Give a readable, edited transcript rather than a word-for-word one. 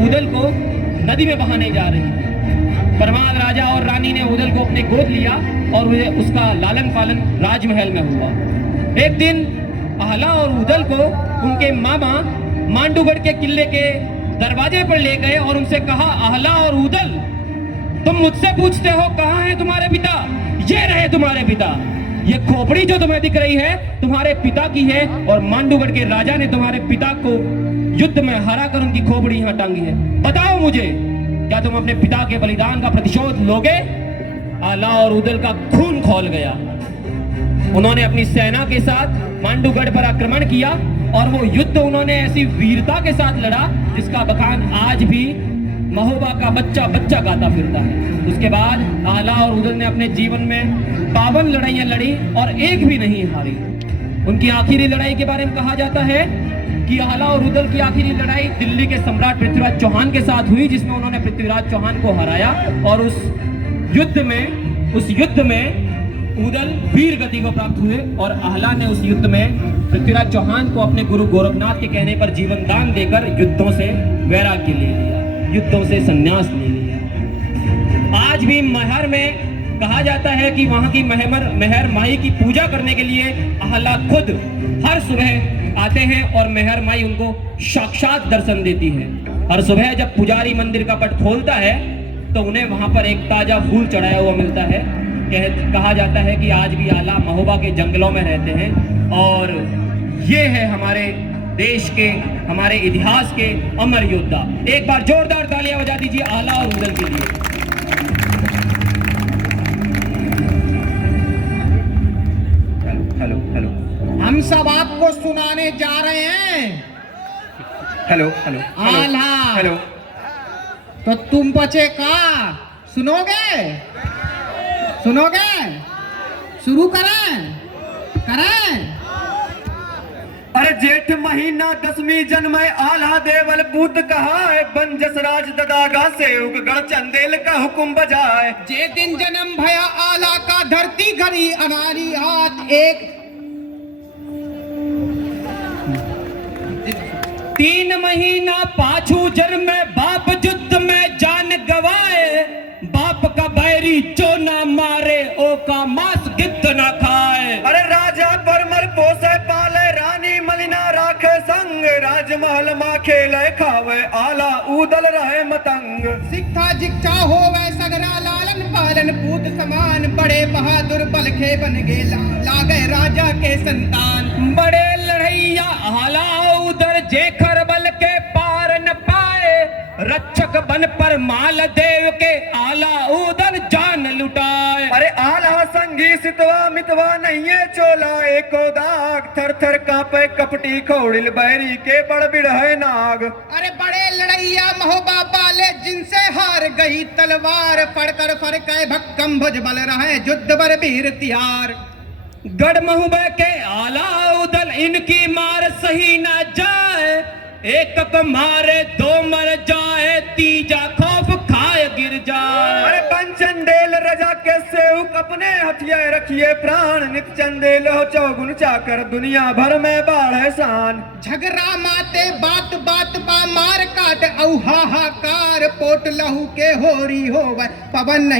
उदल को नदी में बहाने जा रही थी। परमाद राजा और रानी ने उदल को अपने गोद लिया और उसका लालन पालन राजमहल में हुआ। एक दिन आहला और उदल को उनके मामा मांडूगढ़ के किले के दरवाजे पर ले गए और उनसे कहा, आहला और उदल, तुम मुझसे पूछते हो कहाँ है तुम्हारे पिता? ये रहे तुम्हारे पिता। ये खोपड़ी जो तुम्हें दिख रही है तुम्हारे पिता की है और मांडूगढ़ के राजा ने तुम्हारे पिता को युद्ध में हरा कर उनकी खोपड़ी यहाँ टांगी है। बताओ मुझे, क्या तुम अपने पिता के बलिदान का प्रतिशोध लोगे? आला और उदल का खून खौल गया। उन्होंने अपनी सेना के साथ मांडूगढ़ पर आक्रमण किया और वो युद्ध उन्होंने ऐसी वीरता के साथ लड़ा जिसका बखान आज भी महोबा का बच्चा बच्चा गाता फिरता है। उसके बाद आला और उदल ने अपने जीवन में 52 लड़ाइयां लड़ी और एक भी नहीं हारी। उनकी आखिरी लड़ाई के बारे में कहा जाता है कि आला और उदल की आखिरी लड़ाई दिल्ली के सम्राट पृथ्वीराज चौहान के साथ हुई, जिसमें उन्होंने पृथ्वीराज चौहान को हराया और उस युद्ध में उदल वीर गति को प्राप्त हुए और आहला ने उस युद्ध में पृथ्वीराज चौहान को अपने गुरु गोरखनाथ के कहने पर जीवन दान देकर युद्धों से वैराग्य ले लिया, युद्धों से संन्यास ले लिया। आज भी महर में कहा जाता है कि वहां की मेहर माई की पूजा करने के लिए आहला खुद हर सुबह आते हैं और मेहर माई उनको साक्षात दर्शन देती है। हर सुबह जब पुजारी मंदिर का पट खोलता है तो उन्हें वहां पर एक ताजा फूल चढ़ाया हुआ मिलता है। कहा जाता है कि आज भी आला महोबा के जंगलों में रहते हैं और ये है हमारे देश के, हमारे इतिहास के अमर योद्धा। एक बार जोरदार तालियां बजा दीजिए आला और उदल के लिए। हेलो हेलो, हम सब आपको सुनाने जा रहे हैं। हेलो हेलो, आला हेलो। तो तुम बचे का सुनोगे? शुरू करें। अरे जेठ महीना 10वीं जन्म आल्हा देवल पूत कहा बन जसराज ददागा से उगगढ़ चंदेल का हुक्म बजाए। जे दिन जन्म भया आला का धरती घड़ी अनारी हाथ एक 3 महीना पाछू जन्म में बाप युद्ध में जान गवाए। बाप का बैरी जो ना मारे ओ का मांस गिद्ध ना खाए। अरे राजा परमल पोसे पाले रानी मलिना राखे संग राजमहल मा खेले खावे आला उदल रहे मतंग। सिक्था जिक्छा होवे सगरा लालन पालन पूत समान बड़े बहादुर बलखे बन गे लागे राजा के संतान। बड़े लड़ैया आला उदल जेखर बल के पार न पाए। रक्षक बन पर माल देव के आला उदल जान लुटाए। अरे आला संगी सितवा मितवा नहीं है चोला एको दाग थर थर कांपे कपटी खोड़िल बैरी के बड़ बिड़हे नाग। अरे बड़े लड़ैया महोबा पाले जिनसे हार गई तलवार पड़कर फरके भक्कम भुज बल रहे युद्ध बर वीर तिहार। गढ़ महुबे के आला उदल इनकी मार सही ना जाए। एक को मारे 2 मर जाए, तीजा खौफ खाए गिर जाए। अरे पंचंदेल रजा के सेवक अपने हथियार रखिए प्राण नित चंदेल हो चौगुन चाकर दुनिया भर में बाढ़े शान। झगड़ा माते बात बात बा मार काट औ हाहाकार पोट लहू के होरी होवे पवन नहीं